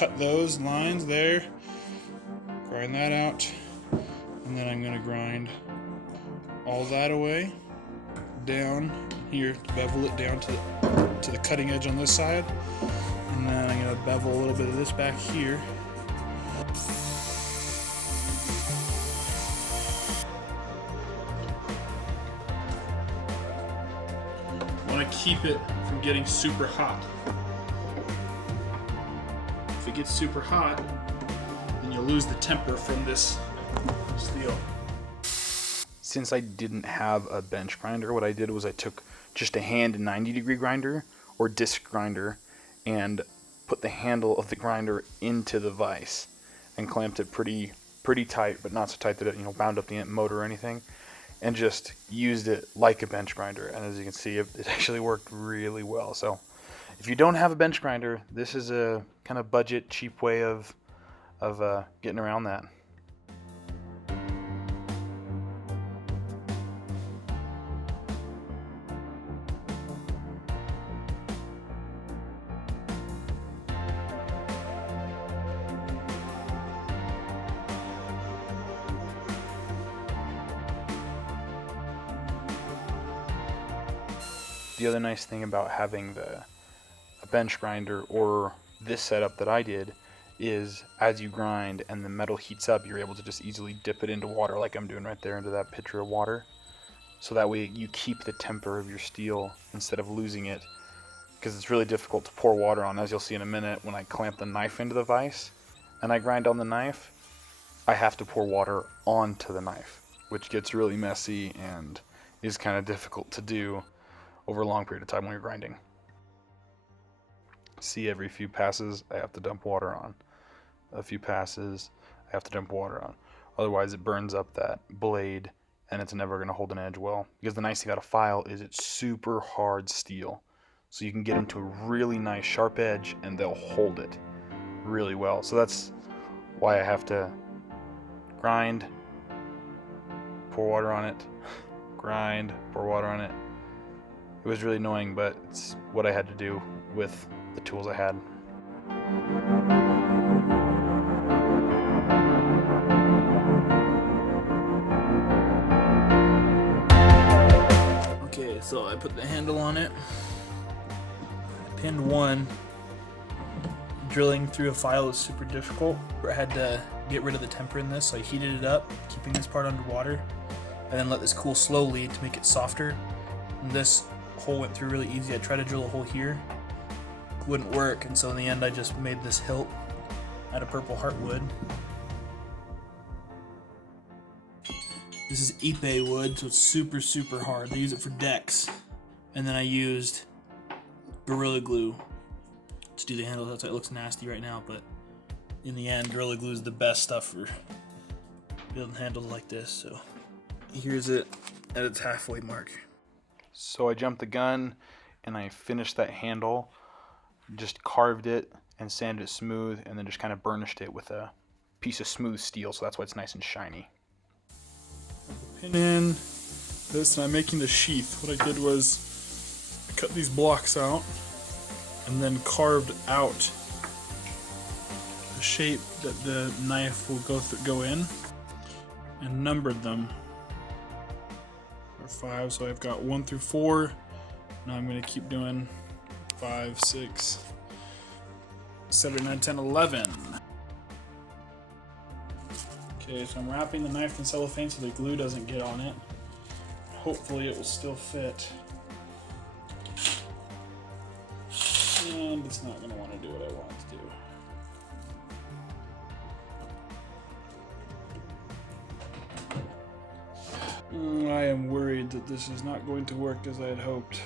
cut those lines there, grind that out, and then I'm going to grind all that away down here to bevel it down to the cutting edge on this side, and then I'm going to bevel a little bit of this back here. I want to keep it from getting super hot. If it gets super hot, then you'll lose the temper from this steel. Since I didn't have a bench grinder, what I did was I took just a hand 90-degree grinder or disc grinder and put the handle of the grinder into the vise and clamped it pretty tight, but not so tight that it bound up the motor or anything, and just used it like a bench grinder. And as you can see, it actually worked really well. So if you don't have a bench grinder, this is a kind of budget, cheap way of getting around that. The other nice thing about having a bench grinder or this setup that I did is as you grind and the metal heats up, you're able to just easily dip it into water like I'm doing right there into that pitcher of water. So that way you keep the temper of your steel instead of losing it, because it's really difficult to pour water on. As you'll see in a minute, when I clamp the knife into the vise and I grind on the knife, I have to pour water onto the knife, which gets really messy and is kind of difficult to do over a long period of time when you're grinding. See, every few passes I have to dump water on. A few passes I have to dump water on. Otherwise it burns up that blade and it's never going to hold an edge well. Because the nice thing about a file is it's super hard steel. So you can get them to a really nice sharp edge and they'll hold it really well. So that's why I have to grind, pour water on it, grind, pour water on it. It was really annoying, but it's what I had to do with the tools I had. Okay, so I put the handle on it. I pinned one. Drilling through a file is super difficult. I had to get rid of the temper in this, so I heated it up, keeping this part underwater, and then let this cool slowly to make it softer. And this hole went through really easy. I tried to drill a hole here, wouldn't work, and so in the end I just made this hilt out of purple heartwood. This is Ipe wood, so it's super hard. They use it for decks. And then I used Gorilla Glue to do the handle. That's why it looks nasty right now, but in the end Gorilla Glue is the best stuff for building handles like this. So here's it at its halfway mark. So I jumped the gun and I finished that handle, just carved it and sanded it smooth, and then just kind of burnished it with a piece of smooth steel, so that's why it's nice and shiny. Pin in this, and I'm making the sheath. What I did was I cut these blocks out and then carved out the shape that the knife will go in and numbered them. 5, so I've got 1 through 4. Now I'm going to keep doing 5, 6, 7, 9, 10, 11. Okay, so I'm wrapping the knife in cellophane so the glue doesn't get on it. Hopefully it will still fit. And it's not going to want to do what I want it to do. I am worried that this is not going to work as I had hoped.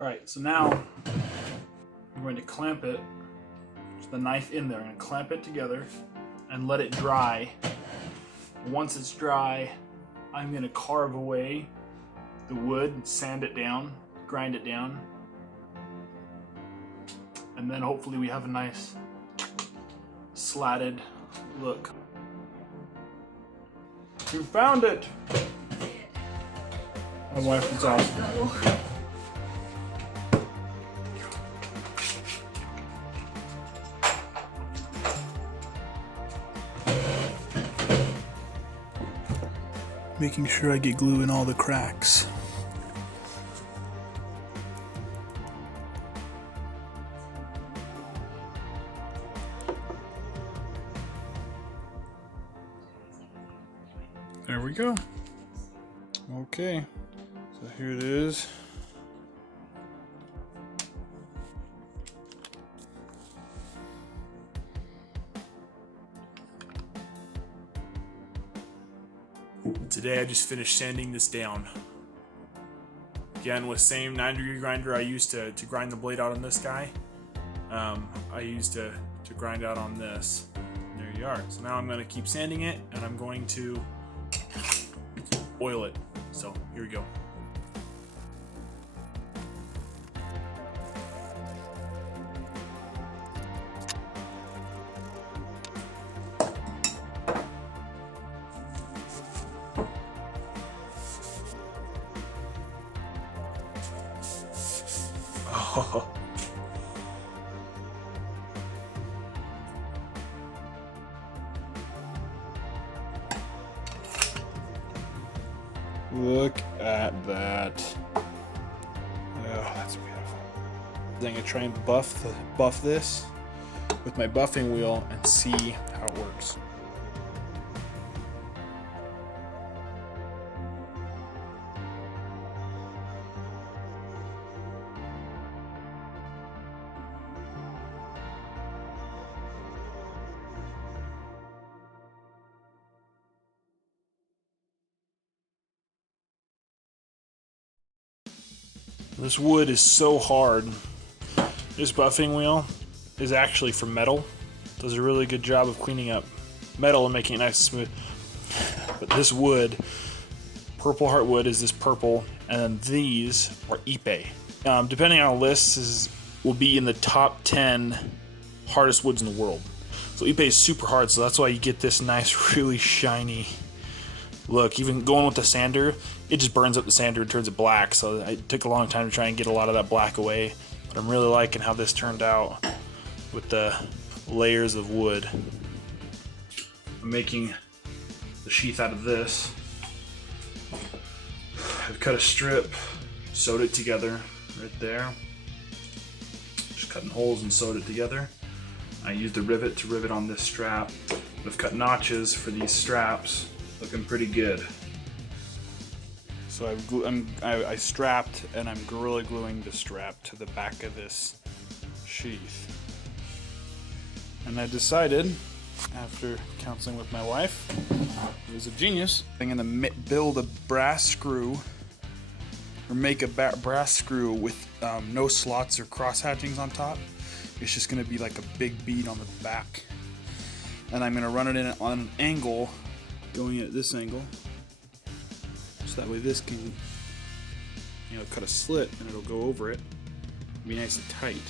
Alright, so now I'm going to clamp it, just the knife in there. I'm going to clamp it together and let it dry. Once it's dry, I'm going to carve away the wood, sand it down, grind it down, and then hopefully we have a nice slatted Look. You found it! My wife is awesome. Making sure I get glue in all the cracks. There we go. Okay, so here it is. Today I just finished sanding this down. Again, with same 9-degree grinder I used to grind the blade out on this guy. I used to grind out on this. And there you are. So now I'm going to keep sanding it, and I'm going to oil it. So here we go. Oh. Look at that. Oh, that's beautiful. I'm going to try and buff this with my buffing wheel and see how it works. This wood is so hard. This buffing wheel is actually from metal. Does a really good job of cleaning up metal and making it nice and smooth. But this wood, purple heartwood, is this purple, and then these are Ipe. Depending on a list, will be in the top 10 hardest woods in the world. So Ipe is super hard, so that's why you get this nice, really shiny look. Even going with the sander, it just burns up the sander and turns it black, so it took a long time to try and get a lot of that black away. But I'm really liking how this turned out with the layers of wood. I'm making the sheath out of this. I've cut a strip, sewed it together right there. Just cutting holes and sewed it together. I used a rivet to rivet on this strap. I've cut notches for these straps. Looking pretty good. So I strapped, and I'm Gorilla Gluing the strap to the back of this sheath. And I decided, after counseling with my wife, who is a genius, I'm gonna build a brass screw, or make a brass screw with no slots or cross hatchings on top. It's just gonna be like a big bead on the back. And I'm gonna run it in on an angle, going at this angle, so that way this can, cut a slit and it'll go over it, be nice and tight.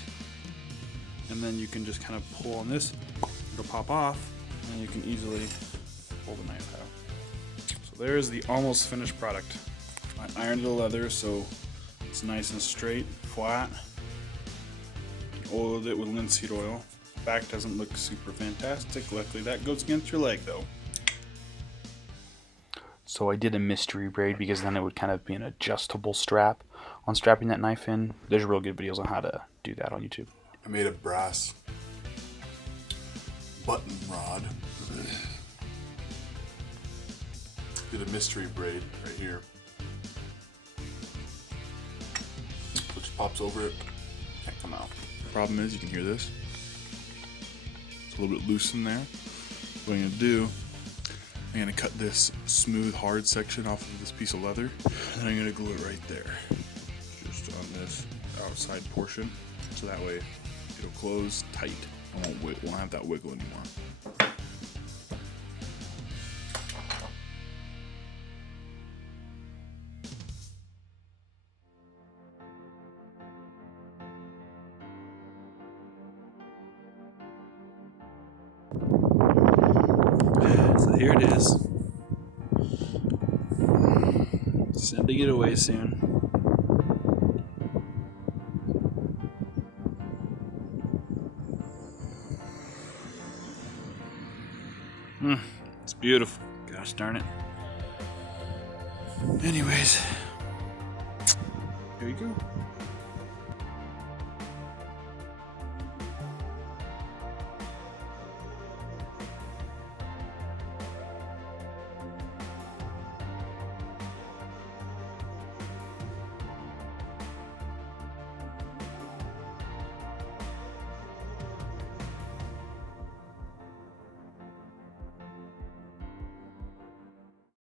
And then you can just kind of pull on this, it'll pop off, and you can easily pull the knife out. So there's the almost finished product. I ironed the leather so it's nice and straight, flat. Oiled it with linseed oil. Back doesn't look super fantastic. Luckily that goes against your leg though. So I did a mystery braid because then it would kind of be an adjustable strap on strapping that knife in. There's real good videos on how to do that on YouTube. I made a brass button rod. Did a mystery braid right here, which pops over it, can't come out. The problem is you can hear this. It's a little bit loose in there. What I'm gonna do, I'm gonna cut this smooth, hard section off of this piece of leather, and I'm gonna glue it right there, just on this outside portion, so that way it'll close tight. I won't have that wiggle anymore. So here it is. Send to get away soon. It's beautiful. Gosh darn it. Anyways, here you go.